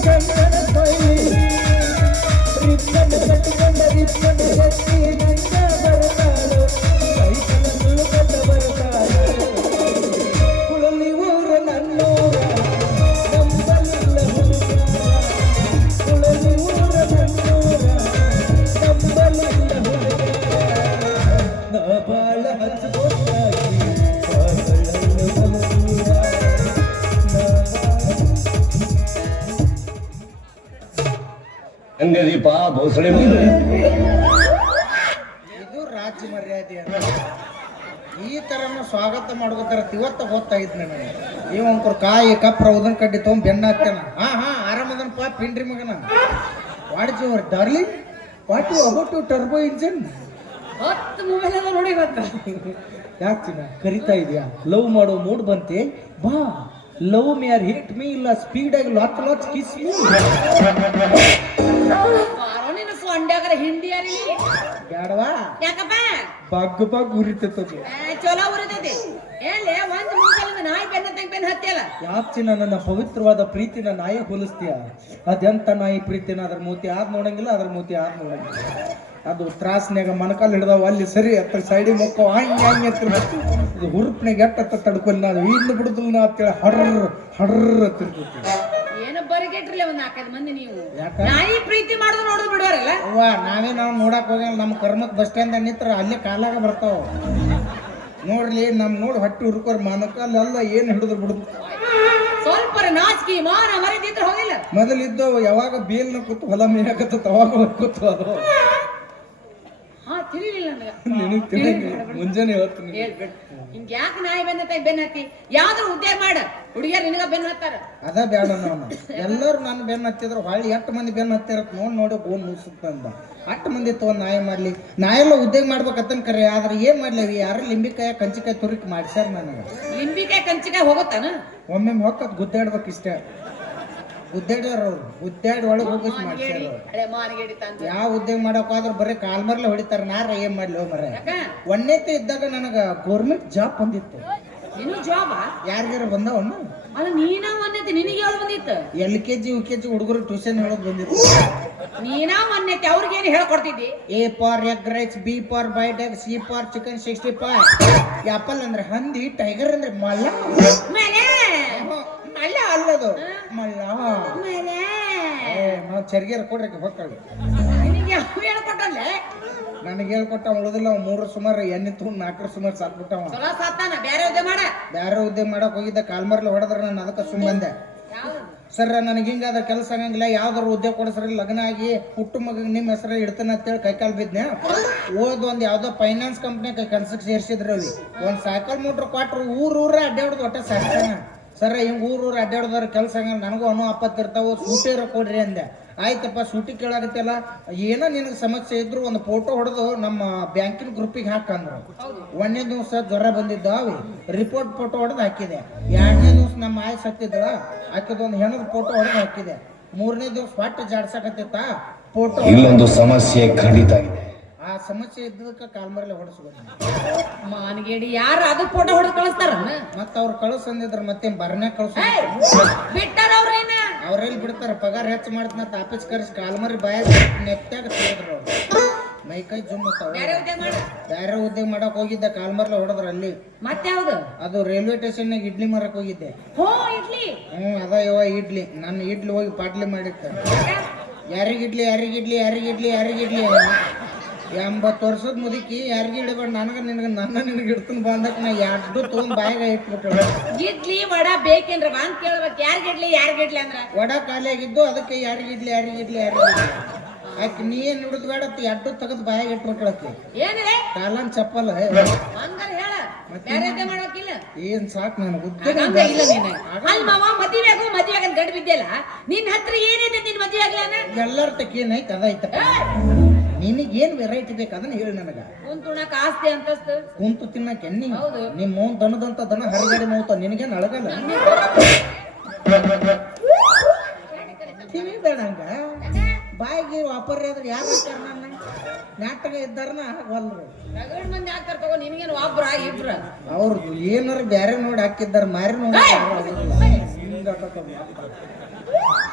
ಕೊಯ್ಲಿ ರಿಪ್ಪನ ಕಟ್ಟಿಕೊಂಡ ರಿಪ್ಪನ ಎತ್ತಿ ಹಂಗದೀಪ ಭೋಸಳೆ ಇದು ರಾಜ್ಯ ಮರ್ಯಾದೆ ಈ ಥರನ ಸ್ವಾಗತ ಮಾಡ್ಕೋತಾರ ಇವತ್ತ ಗೊತ್ತಾಯ್ತು ನನಗೆ. ಈ ಅಂಕರ್ ಕಾಯಿ ಕಪ್ರ ಉದನ್ ಕಡ್ಡಿ ತೊಗೊಂಡ್ ಬೆನ್ನ ಹತ್ತೇನ ಹಾ ಹಾ ಆರಾಮದನಪ್ಪ ಪಿಂಡ್ರಿ ಮಗನ. What your darling? What you about you turbo engine? ಹತ್ತು ಮೊಬೈಲ್ ಎಲ್ಲ ನೋಡಿ ಗೊತ್ತಾ ಯಾಕೆ ಕರಿತಾ ಇದೆಯಾ? ಲವ್ ಮಾಡೋ ಮೂಡ್ ಬಂತೆ? ಬಾ. Love me or hit me ಇಲ್ಲ ಸ್ಪೀಡ್ ಆಗಿ ಲಾತ್ ಲಾತ್ ಕಿಸ್ ಮೀ. ನಿನ್ನ ಸೊಂಡ್ಯಾಗರ ಹಿಂಡಿ ಅರಿ ಬ್ಯಾಡವಾ? ಯಾಕಪ್ಪ? ಬಗ್ ಬಗ್ ಉರಿತದ ಆ, ಚಲೋ ಉರಿತೈತಿ. ಏನ್ಲೆ ಒಂದ್ ಬೆನ್ನ ತಂಗ್ ಬೆನ್ನ ಹತ್ತಿಯಲ್ಲ ಯಾಕೆ ಚಿನ್ನ ನನ್ನ ಪವಿತ್ರವಾದ ಪ್ರೀತಿನ ನಾಯಿ ಹೋಲಿಸ್ತೀಯ? ಅದೆಂತ ನಾಯಿ ಪ್ರೀತಿನ ಅದ್ರ ಮೂತಿ ಆದ್ ನೋಡಂಗಿಲ್ಲ ಅದ್ರ ಮೂತಿ ಆದ್ ನೋಡಂಗಿಲ್ಲ. ಅದು ತ್ರಾಸ್ನ್ಯಾಗ ಮಣಕಾಲ್ ಹಿಡ್ದಾವ ಅಲ್ಲಿ ಸರಿ ಅತ್ತ ಸೈಡಿ ಮೊಕ್ಕ ಹಂಗೆ ಹಂಗೆ ಎತ್ತಿರ್ಬೇಕು ಇದು ಹುರುಪ್ನಾಗ ಎಟ್ಟ ತಡ್ಕೊಲ್ಲ ಅದು ಇನ್ನು ಬಿಡುದಿಲ್ಲ ನಾ ಅಂತೇಳಿ ಹಡ್ರ ಹಡ್ರ ತಿರ್ಗುತ್ತೆ ಏನು ಬರಿಗೆಟ್ರಲ್ಲ ಒಂದ್ ನಾಲ್ಕೈದು ಮಂದಿ ನೀವು. ಯಾಕ? ನಾಯಿ ಪ್ರೀತಿ ಮಾಡುದು ನೋಡುದು ಬಿಡೋರಲ್ಲ. ಅವ್ವ ನಾವೇ ನಾವು ನೋಡಕ್ ಹೋಗಿ ನಮ್ಮ ಕರ್ಮಕ್ ಬಸ್ ಸ್ಟ್ಯಾಂಡ್ ನಿಂತ್ರ ಅಲ್ಲೇ ಕಾಲಾಗ ಬರ್ತಾವ. ನೋಡ್ರಿ ನಮ್ ನೋಡಿ ಹೊಟ್ಟಿ ಹುಡುಕೋರ್ ಮಾನಕ ಅಲ್ಲೆಲ್ಲ ಏನ್ ಹಿಡಿದ್ರು ಬಿಡುದು ಸ್ವಲ್ಪ ನಾಚಿಕೆ ಮಾನ ಮರಿದಿದ್ರೆ ಹೋಗಿಲ್ಲ. ಮೊದಲಿದ್ದ ಯಾವಾಗ ಬೇಲ್ನ ಕೂತು ಹೊಲ ಮೇಯಕತ್ತ ತವಾಗ ಕೂತು ಅದು. ಹಾ ತಿಳಿಲಿಲ್ಲ ನನಗೆ. ನಿನಗ್ ತಿಳಿಯಂಗಿಲ್ಲ. ಮುಂಜಾನೆ ಹೇಳ್ತೀನಿ. ಹೇಳ್ಬಿಡ್. ಹಿಂಗ್ ಯಾಕೆ ನಾಯಿ ಬೆನ್ನ ಬೆನ್ನತ್ತಿ? ಬೆನ್ನ ಹತ್ತಿ ಯಾವ್ದ್ರ ಉದ್ಯೋಗ ಮಾಡ. ಹುಡುಗಿಯರ್ ನಿನಗ ಬೆನ್ನ ಹತ್ತಾರ? ಅದ ಬೇಡ ನಾನು ಎಲ್ಲರೂ ನನ್ನ ಬೆನ್ನ ಹತ್ತಿದ್ರು. ಹೊಳ್ಳಿ ಎಷ್ಟು ಮಂದಿ ಬೆನ್ನ ಹತ್ತಿರತ್ ನೋಡ್ ನೋಡಿ ಗೋನ್ ಮುಗಿಸುತ್ತಂದ ಅಷ್ಟು ಮಂದಿ ತಗೊಂಡ್ ನಾಯಿ ಮಾಡ್ಲಿ. ನಾಯೆಲ್ಲ ಉದ್ಯೋಗ ಮಾಡ್ಬೇಕಂತ ಕರೆ ಆದ್ರೆ ಏನ್ ಮಾಡ್ಲಿ ಯಾರು ಲಿಂಬಿಕಾಯ ಕಂಚಿಕಾಯಿ ತುರುಕಿ ಮಾಡ್ಸ್ಯಾರ ನನಗೆ. ಲಿಂಬಿಕಾಯಿ ಕಂಚಿಕಾಯಿ ಹೋಗುತ್ತಾನ? ಒಮ್ಮೆ ಹೊಕ್ಕತ್ ಗುದ್ದಾಡ್ಬೇಕು ಇಷ್ಟ ಗುದ್ದಾಡ್ಯಾರ ಅವ್ರು. ಗುದ್ದಾಡಿ ಒಳಗೆ ಹೋಗಿ ಮಾಡ್ಸ್ಯಾರ ಅವ್ರು. ಹಳೆ ಮಾನಗೇಡಿ ತಂದು. ಯಾವ ಉದ್ಯೋಗ ಮಾಡಕ್ ಹೋದ್ರ ಬರೀ ಕಾಲ್ಮರ್ಲೆ ಹೊಡಿತಾರ. ನಾರ ಏನ್ ಮಾಡ್ಲಿ ಹೋಗ್ ಮರ ಯಾಕ? ಇದ್ದಾಗ ನನಗ ಗೌರ್ಮೆಂಟ್ ಜಾಬ್ ಬಂದಿತ್ತು. ನೀನು ಜಾಬ ಯಾರಿಗಾರ ಬಂದವನು ಅಲ್ಲ ನೀನ ಒಂದೈತಿ ನಿನಗೆ ಯಾವ್ದು ಬಂದಿತ್ತು? L K G U K G ಹುಡುಗರು ಟ್ಯೂಷನ್ ಹೇಳೋದು ಬಂದಿತ್ತು. ನೀನ ಒಂದೇತಿ ಅವ್ರಿಗೇನು ಹೇಳ್ಕೊಡ್ತಿದ್ದಿ? A for egg rice B for bite egg C for chicken sixty five apple ಅಂದ್ರೆ ಹಂದಿ ಟೈಗರ್ ಅಂದ್ರೆ ಮಲ್ಲ. ಮೇಲೆ? ಮಲ್ಲ ಅಲ್ಲದು. ಮಲ್ಲ. ಮೇಲೆ ಏ, ಚರ್ಗೆರ ಚರ್ಗಿಯರ್ ಕೊಡ್ರಿ ಹೊಕ್ಕಳು ನಿನಗೆ ಯಾವ ಹೇಳ್ಕೊಟ್ಟಲ್ಲ ನನಗೆ ಹೇಳ್ಕೊಟ್ಟ ಉಳಿದಿಲ್ಲ ಅವ ಮೂರು ಸುಮಾರು ಎಣ್ಣೆ ತಗೊಂಡು ನಾಲ್ಕರ ಸುಮಾರು ಸಾಕ್ಬಿಟ್ಟವ ಚಲೋ ಸಾತಾನ ಬೇರೆ ಉದ್ಯೋಗ ಮಾಡ. ಬೇರೆ ಉದ್ಯೋಗ ಮಾಡಕ್ ಹೋಗಿದ್ದ ಕಾಲ್ಮರ್ಲೆ ಹೊಡೆದ್ರ ನಾನು ಅದಕ್ಕೆ ಸುಮ್ ಬಂದೆ. ಸರ್ ನನಗೆ ಹಿಂಗಾದ ಕೆಲಸ ಆಗಂಗಿಲ್ಲ ಯಾವ್ದಾರು ಉದ್ಯೋಗ ಕೊಡಿಸ್ರಿ ಲಗ್ನ ಆಗಿ ಹುಟ್ಟು ಮಗ ನಿಮ್ಮ ಹೆಸರು ಇಡ್ತಾನೆ ಅಂತೇಳಿ ಕೈಕಾಲು ಬಿದ್ನೆ. ಓದ್ ಒಂದ್ ಯಾವ್ದೋ ಫೈನಾನ್ಸ್ ಕಂಪ್ನಿ ಕೆಲ್ಸಕ್ಕೆ ಸೇರ್ಸಿದ್ರು ಅಲ್ಲಿ. ಒಂದ್ ಸೈಕಲ್ ಮೋಟ್ರ್ ಕೊಟ್ರು ಊರ್ ಊರ ಅಡ್ಡಾಡ್ದು ಒಟ್ಟ ಸಾಕ್ತಾನ. ಸರ್, ಹಿಂಗೆ ಊರು ಊರ್ ಅಡ್ಡಾಡೋದ್ರ ಕೆಲಸ ಆಗಂಗಿಲ್ಲ ನನಗೂ ಅನು ಅಪ್ಪತ್ತಿರ್ತಾವ ಸೂಟಿ ಕೊಡ್ರಿ ಅಂದೆ. ಆಯ್ತಪ್ಪ, ಸೂಟಿ ಕೇಳಾಗತ್ತಲ್ಲ? ಏನೋ ನಿನಗೆ ಸಮಸ್ಯೆ ಇದ್ರು ಒಂದು ಫೋಟೋ ಹೊಡೆದು ನಮ್ಮ ಬ್ಯಾಂಕಿನ ಗ್ರೂಪಿಗೆ ಹಾಕಂದ್ರು ಒಂದನೇ ದಿವಸ ಜ್ವರ ಬಂದಿದ್ದ, ಅವಿ ರಿಪೋರ್ಟ್ ಫೋಟೋ ಹೊಡೆದು ಹಾಕಿದೆ. ಎರಡನೇ ದಿವಸ ನಮ್ಮ ಆಯ್ ಸತ್ತಿದ್ದಳ ಆಕಿದ ಒಂದು ಹೆಣದ ಫೋಟೋ ಹೊಡೆದು ಹಾಕಿದೆ. ಮೂರನೇ ದಿವಸ ಹೊಟ್ಟೆ ಜಾಡ್ಸಕತ್ತಿತ್ತ ಫೋಟೋ ಇಲ್ಲೊಂದು ಸಮಸ್ಯೆ ಖಂಡಿತ ಇದೆ ಆ ಸಮಸ್ಯೆ ಇದ್ದದಕ್ಕೆ ಕಾಲ್ಮರ್ಲೆ ಹೊಡಿಸ್ಬೇಕು ಮಾನಗೇಡಿ ಯಾರು ಅದು ಫೋಟೋ ಹೊಡೆದು ಕಳಿಸ್ತಾರ? ಮತ್ತ ಅವ್ರು ಕಳಿಸಂದಿದ್ರ ಮತ್ತೆ ಬರ್ನೇ ಕಳಿಸ್ ಬಿಟ್ಟಾರ ಅವ್ರೇನ ಅವ್ರೆಲ್ಲಿ ಬಿಡ್ತಾರ ಪಗಾರ ಹೆಚ್ಚು ಮಾಡ್ತಂತ ಆಫೀಸ್ ಕರೆಸಿ ಕಾಲ್ಮರಿ ಬಾಯ ನೆತ್ತಾಗ ತಿಳಿದ್ರು ಅವ್ರು. ಮೈಕೈ ಜುಮ್ ಬೇರೆ ಉದ್ಯೋಗ ಮಾಡಕ್ ಹೋಗಿದ್ದೆ ಕಾಲ್ಮರ್ಲೆ ಹೊಡೆದ್ರ ಅಲ್ಲಿ. ಮತ್ತೆ ಯಾವ್ದು? ಅದು ರೈಲ್ವೆ ಸ್ಟೇಷನ್ನಾಗ ಇಡ್ಲಿ ಮಾರಕ್ ಹೋಗಿದ್ದೆ. ಹ್ಮ್ ಇಡ್ಲಿ? ಅದ ಇವ ಇಡ್ಲಿ. ನನ್ನ ಇಡ್ಲಿ ಹೋಗಿ ಪಾಟ್ಲಿ ಮಾಡಿತ್ತ ಯಾರಿಗಿಡ್ಲಿ ಯಾರಿಗಿಡ್ಲಿ ಯಾರಿಗಿಡ್ಲಿ ಯಾರಿಗಿಡ್ಲಿ ಎಂಬತ್ತು ವರ್ಷದ ಮುದುಕಿ ಯಾರಿಗೆ ಹಿಡಬೇಡ ನನಗ ನಿನಗೆ ನನ್ನ ನಿನಗೆ ಇಡ್ತೀನಿ ಬಂದಕ್ಕೆ ನಾ ಎರಡು ತೊಗೊಂಡ್ ಬಾಯಿಗೆ ಇಟ್ಬಿಟ್ಟು ಇಡ್ಲಿ ವಡ ಬೇಕೇನ್ರ ಅಂತ ಕೇಳ್ಬೇಕು. ಯಾರಿಗ ಇಡ್ಲಿ ಅಂದ್ರ? ವಡ ಖಾಲಿಯಾಗಿದ್ದು ಅದಕ್ಕೆ ಯಾರಿಗೆ ಇಡ್ಲಿ ಯಾರಿಗೆ ಇಡ್ಲಿ ಯಾರಿಗೆ ಆಕೆ ನೀ ಏನು ಹಿಡಿದು ಬೇಡ ಎರಡು ತೆಗೆದು ಬಾಯಿಗೆ ಇಟ್ಬಿಟ್ಟಳಕ್ಕೆ ಏನಿದೆ ಕಾಲನ್ ಚಪ್ಪಲ್ ಹಂಗಾರೆ ಹೇಳ. ಬೇರೆ ಉದ್ಯೋಗ ಮಾಡೋಕಿಲ್ಲ ಏನ್ ಸಾಕು ನನಗೆ ಹಂಗ ಇಲ್ಲ ನೀನು. ಅಲ್ಲಿ ಮಾವ ಮದುವೆ ಆಗು ಮದುವೆ ಆಗಂತ ಗಡ್ ಬಿದ್ದಿಲ್ಲ. ನಿನ್ನ ಹತ್ರ ಏನಿದೆ ನಿನ್ ಮದುವೆ ಆಗ್ಲಾನ ಎಲ್ಲರ ತಕ್ಕ ಏನೈತೆ ಅದೈತಪ್ಪ ನಿನಗೇನು ವೆರೈಟಿ ಬೇಕು? ಅದನ್ನ ಹೇಳಿ ನನಗ. ಕುಂತ್ ಉಣ್ಣಾಕ ಆಸ್ತಿ ಅಂತಸ್ತು. ಕುಂತು ತಿನ್ನಕ್ಕೆ ಎಣ್ಣಿ. ಹೌದು. ನಿಮ್ಮ ಮೌನ್ ದನದಂತ ದನ ಹರಿಗಡೆ ನೋಡ್ತಾವ ನಿನಗೇನು ಅಳಗಲ್ಲ? ಕಿವಿ ಬೇಡ ಹಂಗ. ಬಾಯಿಗೆ ವಾಪರ್ ಆದ್ರೆ ಯಾರು ಹಾಕ್ತಾರ ನನ್ನ? ನಾಟಕ ಇದ್ದಾರನ? ಒಲ್ರು ರಗಡ್ ಮಂದಿ ಹಾಕ್ತಾರ ತಗೋ ನಿನಗೇನು ಒಬ್ರ ಇಬ್ರ? ಅವ್ರದ್ದು ಏನಾರ ಬ್ಯಾರೆ ನೋಡಿ ಹಾಕಿದ್ದಾರ ಮಾರಿ ನೋಡಿ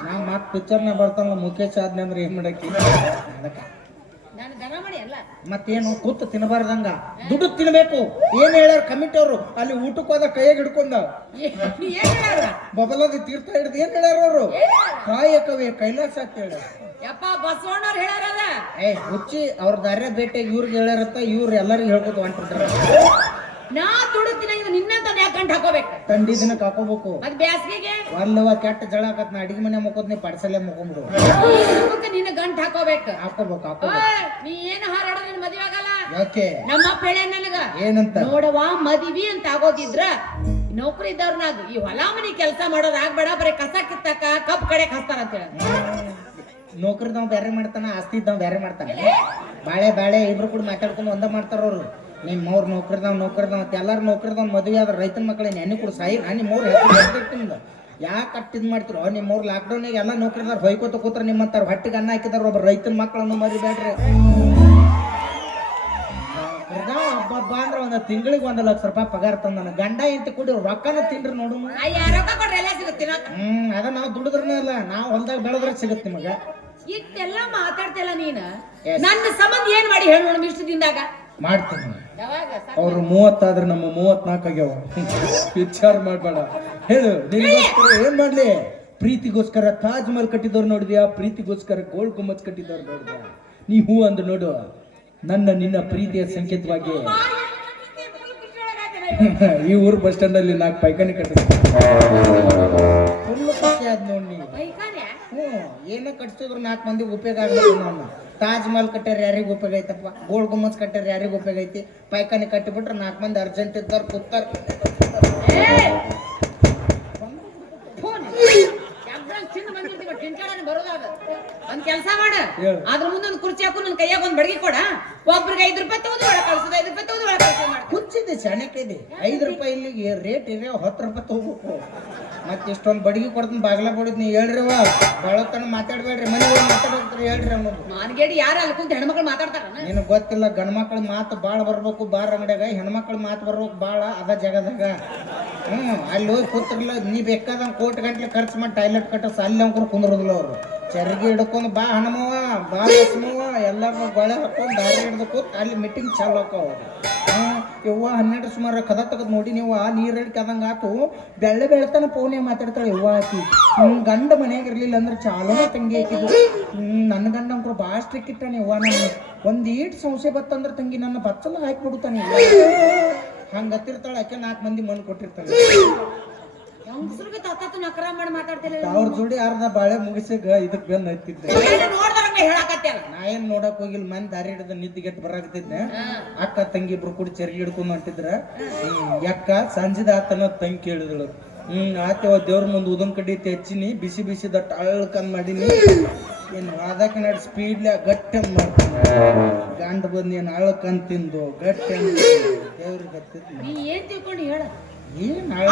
ನಾ ಮತ್ ಪಿಕ್ಚರ್ನ ಬರ್ತಾನಲ್ಲ ಮುಖೇಶ್ ಆದ್ನೆ ಅಂದ್ರೆ ಏನ್ ಮಾಡಕ್ಕೆ? ಅದಕ್ಕೆ. ಮತ್ತೇನು ಕೂತು ತಿನ್ನಬಾರ್ದಂಗ? ದುಡ್ಡು ತಿನ್ಬೇಕು. ಏನ್ ಹೇಳ್ಯಾರ ಕಮಿಟಿ ಅವರು? ಅಲ್ಲಿ ಊಟಕ್ಕೆ ಹೋದ ಕೈಯಾಗ ಹಿಡ್ಕೊಂಡ? ಬಬಲದಿ ತೀರ್ಥ ಹಿಡ್ದು ಏನ್ ಹೇಳ್ಯಾರ ಅವರು? ಕಾಯಕವೇ ಕೈಲಾಸ ಅಂತ ಏ ಹುಚ್ಚಿ ಅವ್ರ ದಾರ್ಯ ಬೇಟೆ ಇವ್ರಿಗೆ ಹೇಳ್ಯಾರತ್ತ ಇವ್ರು ಎಲ್ಲರಿಗೂ ಹೇಳ್ಕೊತ ಹೊಂಟಿರ್ತಾರ ನಾ ತುಡುತ್ತಿನ ನಿನ್ನ ನಿನ್ನಂತ ಯಾಕೆ ಗಂಟು ಹಾಕೋಬೇಕು? ತಂಡಿ ದಿನಕ್ಕೆ ಹಾಕೋಬೇಕು ಬ್ಯಾಸಿಗೆಗೆ ಬ್ಯಾಸ್ಗೆಗೆ? ಅಲ್ಲವ ಕೆಟ್ಟ ಹಾಕತ್ ನಾ ಅಡಿಗೆ ಮನೆ ಮುಖದ್ ನೀ ಪಡ್ಸಲ್ಲೇ ನಿನ್ನ ಗಂಟು ಹಾಕೋಬೇಕು. ಹಾಕೋಬೇಕು ಹಾಕೋಬೇಕು. ಓಯ್, ನೀ ಏನು ಹಾರಾಡ ನಿನ್ ಮದ್ವೆ ಆಗಲ್ಲ? ಯಾಕೆ? ನಮ್ಮ ಬೆಳೆ ನನಗ ಏನಂತ? ನೋಡವ ಮದ್ವಿ ಅಂತ ಆಗೋದಿದ್ರ ನೌಕರಿ ಇದ್ದವ್ರನ್ನಾಗ ಈ ಹೊಲ ಮನಿ ಕೆಲಸ ಮಾಡೋದ್ ಆಗ್ಬೇಡ ಬರೀ ಕಸ ಕಿತ್ತಾಕ ಕಪ್ ಕಡೆ ಕಸ್ತಾರ ಅಂತ ಹೇಳ. ನೌಕರಿದವ್ ಬೇರೆ ಮಾಡ್ತಾನ ಆಸ್ತಿ ಇದ್ದವ್ ಬೇರೆ ಮಾಡ್ತಾನ ಬಾಳೆ ಬಾಳೆ ಇಬ್ರು ಕೂಡ ಮಾತಾಡ್ಕೊಂಡು ಒಂದ ಮಾಡ್ತಾರ ಅವ್ರು. ನಿಮ್ಮ ಮೂರು ನೌಕರಿದವ್ ನೌಕರಿದವ್ ಅಂತ ಎಲ್ಲಾರು ನೌಕರಿದವ್ ಮದುವೆ ಆದ್ರೆ ರೈತನ ಮಕ್ಕಳೇನು ಎಣ್ಣೆ ಕೂಡ ಸಾಯಿ ನಾನು ನಿಮ್ಮ ಮೂರು ಹೆಸರು ಯಾಕೆ ಕಟ್ ಇದು ಮಾಡ್ತಿರೋ? ನಿಮ್ಮ ಮೂರು ಲಾಕ್ಡೌನಿಗೆ ಎಲ್ಲ ನೌಕರಿದಾರ ಹೊಯ್ಕೋತ ಕೂತ್ರ ನಿಮ್ಮಂತಾರ ಹೊಟ್ಟಿಗೆ ಅನ್ನ ಹಾಕಿದಾರ ಒಬ್ಬ ರೈತನ ಮಕ್ಕಳನ್ನು ಮರಿಬೇಡ್ರಿ. ಹಬ್ಬ ಅಂದ್ರೆ ಒಂದು ತಿಂಗಳಿಗೆ ಒಂದು ಲಕ್ಷ ರೂಪಾಯಿ ಪಗಾರ ತಂದ ಗಂಡ ಇಂತ ಕೂಡಿ ರೊಕ್ಕನ ತಿನ್ರಿ ನೋಡು. ಹ್ಮ್ ಅದ ನಾವು ದುಡಿದ್ರೂ ಅಲ್ಲ ನಾವು ಹೊಲ್ದಾಗ ಬೆಳೆದ್ರೆ ಸಿಗುತ್ತೆ ನಿಮಗ. ಇಷ್ಟೆಲ್ಲ ಮಾತಾಡ್ತಿಲ್ಲ ನೀನ್. ನನ್ನ ಸಂಬಂಧ ಏನ್ ಮಾಡಿ ಹೇಳೋಣ ಇಷ್ಟು ದಿನದಾಗ ಮಾಡ್ತೀನಿ. ಅವ್ರು ಮೂವತ್ತಾದ್ರೆ ನಮ್ಮ ಮೂವತ್ನಾಲ್ಕು ಆಗ್ಯಾವ. ವಿಚಾರ ಮಾಡ್ಬೇಡ. ಹೇಳು ನಿನಗೋಸ್ಕರ ಏನ್ ಮಾಡ್ಲಿ? ಪ್ರೀತಿಗೋಸ್ಕರ ತಾಜ್ ಮಹಲ್ ಕಟ್ಟಿದವ್ರು ನೋಡಿದ್ಯಾ? ಪ್ರೀತಿಗೋಸ್ಕರ ಗೋಲ್ ಗುಮ್ಮತ್ ಕಟ್ಟಿದವ್ರು ನೋಡಿದ್ಯಾ? ನೀ ಹೂ ಅಂದು ನೋಡು. ನನ್ನ ನಿನ್ನ ಪ್ರೀತಿಯ ಸಂಕೇತವಾಗಿ. ಈ ಊರು ಬಸ್ ಸ್ಟ್ಯಾಂಡ್ ಅಲ್ಲಿ ನಾಲ್ಕು ಪೈಖಾನೆ ಕಟ್ಟಿದ್ರು. ಫುಲ್ ಖುಷಿ ಆದ್ ನೋಡಿ ನೀ? ಹ್ಞೂ ಏನ ಕಟ್ಸಿದ್ರು ನಾಲ್ಕು ಮಂದಿಗೆ ಉಪಯೋಗ ಆಗ್ಬೇಕು ನಾವು ತಾಜ್ ಮಹಲ್ ಕಟ್ಟಾರ ಯಾರಿಗ ಉಪಯೋಗ ಐತಪ್ಪ ಗೋಲ್ಡ್ ಗುಮ್ಮಚ್ ಕಟ್ಟಾರ ಯಾರಿಗ ಉಪಯೋಗ ಐತಿ ಪೈಖಾನಿ ಕಟ್ಟಿಬಿಟ್ರೆ ನಾಲ್ಕು ಮಂದಿ ಅರ್ಜೆಂಟ್ ಇದ್ದಾರ ಕೂತಾರ ಏಯ್! ಫೋನ್. ಟಿಂಟಾಡನೆ ಒಂದ್ ಕೆಲ್ಸ ಮಾಡ. ಅದ್ರ ಮುಂದೆ ಒಂದ್ ಕುರ್ಚಿ ಹಾಕು ನನ್ ಕೈಯಾಗ ಒಂದ್ ಬಡಗಿ ಕೊಡ. ಒಬ್ರಿಗೆ ಐದ್ ರೂಪಾಯಿ ತಗೋದು ಒಳಗ್ ಕಳ್ಸೋದು ಐದ್ ರೂಪಾಯಿ ತಗೋದು ಒಳಗ್ ಕಳ್ಸೋದು ಮಾಡ್ತೀನಿ. ಹುಚ್ಚಿದೆ ಶಾಣಕ್ಕೆ ಇದೆ. ಐದು ರೂಪಾಯಿ ಇಲ್ಲಿಗೆ ರೇಟ್ ಇದೆ ಹತ್ತು ರೂಪಾಯಿ ತಗೋಬೇಕು. ಮತ್ತೆ ಇಷ್ಟೊಂದು ಬಡಿಗೆ ಕೊಡ್ತೀನಿ ಬಾಗ್ಲ ಕೊಡಿದ್ನಿ ನೀ ಹೇಳ್ರಿವ ಬೆಳತನ ಮಾತಾಡ್ಬೇಡ್ರಿ ಮನೆ ಹೋಗಿ ಮಾತಾಡ್ಬೇಕ್ರಿ ಹೇಳ್ರಿ ಅನ್ನೋದು. ಮಾರ್ಗೇಡಿ ಯಾರು ಅಲ್ಲಿ ಕುಂತ ಹೆಣ್ಮಕ್ಳು ಮಾತಾಡ್ತಾರ ನಿನಗೆ ಗೊತ್ತಿಲ್ಲ ಗಂಡ್ಮಕ್ಳ ಮಾತು ಭಾಳ ಬರ್ಬೇಕು ಬಾರ್ ಅಂಗಡಿಯಾಗ. ಹೆಣ್ಮಕ್ಳ ಮಾತು ಬರ್ಬೇಕು ಭಾಳ ಅದ ಜಗದಾಗ. ಹ್ಞೂ ಅಲ್ಲಿ ಹೋಗಿ ಕೂತಿರ್ಲ ನೀ ಬೇಕಾದಂಗೆ ಕೋಟಿ ಗಂಟ್ಲೆ ಖರ್ಚು ಮಾಡಿ ಟಾಯ್ಲೆಟ್ ಕಟ್ಟಸ್ ಅಲ್ಲಿ ಅಂಕರು ಕುಂದ್ರದಿಲ್ಲ ಅವರು. ಚರ್ಗಿ ಹಿಡ್ಕೊಂಡು ಬಾ ಹಣಮವ ಬಾ ಲಕ್ಷ್ಮವ ಎಲ್ಲರೂ ಗೊಳೆ ಹಾಕೊಂಡು ದಾರಿ ಹಿಡ್ದು ಕೂತ್ ಅಲ್ಲಿ ಮೀಟಿಂಗ್ ಚಾಲು ಹಾಕವ ಯವ್ವ ಹನ್ನೆರಡು ಸುಮಾರು ಕದ ತೆಗೆದು ನೋಡಿ ನೀವು ನೀರು ಹಿಡ್ಕ ಅದಂಗೆ ಆತು. ಬೆಳ್ಳೆ ಬೆಳತನ ಫೋನೇ ಮಾತಾಡ್ತಾಳೆ ಯವ್ವ ಆಕಿ. ನಿಮ್ಮ ಗಂಡ ಮನೆಯಾಗ ಇರಲಿಲ್ಲ ಅಂದ್ರೆ ಚಾಲೋನ ತಂಗಿ ಹಾಕಿದ್ರು ನನ್ನ ಗಂಡ ಅಂಕರು ಭಾಳ ಸ್ಟ್ರಿಕ್ ಇಟ್ಟಾನೆ ಯವ್ವ ನನ್ನ ಒಂದು ಈಟ್ ಸಂಶಯ ಬತ್ತಂದ್ರೆ ತಂಗಿ ನನ್ನ ಬಚ್ಚಲ ಹಾಕಿಬಿಡುತ್ತಾನೆ ಹಂಗೆ ಹತ್ತಿರ್ತಾಳೆ, ಆಕೆ ನಾಲ್ಕು ಮಂದಿ ಮಣ್ಣು ಕೊಟ್ಟಿರ್ತಾಳೆ. ಹೆಂಗಸ್ರಿಗೆ ತತ್ತ ನಕರ ಮಾಡಿ ಮಾತಾಡ್ತಿಲ್ಲ. ಅವ್ರ ಜೋಡಿ ಅರ್ಧ ಬಾಳೆ ಮುಗಿಸಿಗ ಇದಕ್ ಬೆನ್ನ ಹತ್ತಿದ್ದೆ. ನೋಡ್ದಾರಂಗ ನಾ ಏನ್ ನೋಡಕ್ ಹೋಗಿಲ್ಲ ಮನ್ ದಾರಿ ಹಿಡಿದ ನಿದ್ದಿಗೆಟ್ ಬರಾಕತ್ತಿದ್ದೆ. ಅಕ್ಕ ತಂಗಿ ಇಬ್ರು ಕೂಡ ಚರ್ಗಿ ಹಿಡ್ಕೊಂಡು ಹೊಂಟಿದ್ರ. ಯಕ್ಕ ಯಾಕ? ಸಂಜಿದ ಆತನ ತಂಗಿ ಕೇಳಿದಳು. ಹ್ಮ್ ಆತವ ದೇವ್ರ ಮುಂದೆ ಉದನ್ ಕಡ್ಡಿ ತೆಚ್ಚಿನಿ ಬಿಸಿ ಬಿಸಿ ದಟ್ಟ ಅಳ್ಕಂದ್ ಮಾಡೀನಿ. ಏನ್ ಅದಕ್ಕೆ ನಡ್ ಸ್ಪೀಡ್ಲೆ ಗಟ್ಟಿ ಮಾಡ್ತೀನಿ. ಗಂಡ ಬಂದ್ ಏನ್ ಅಳ್ಕಂದ್ ತಿಂದು ಗಟ್ಟಿ ದೇವ್ರಿಗೆ ಗೊತ್ತಿತ್ತು ನೀ ಏನ್ ತಿಳ್ಕೊಂಡು ಹೇಳ?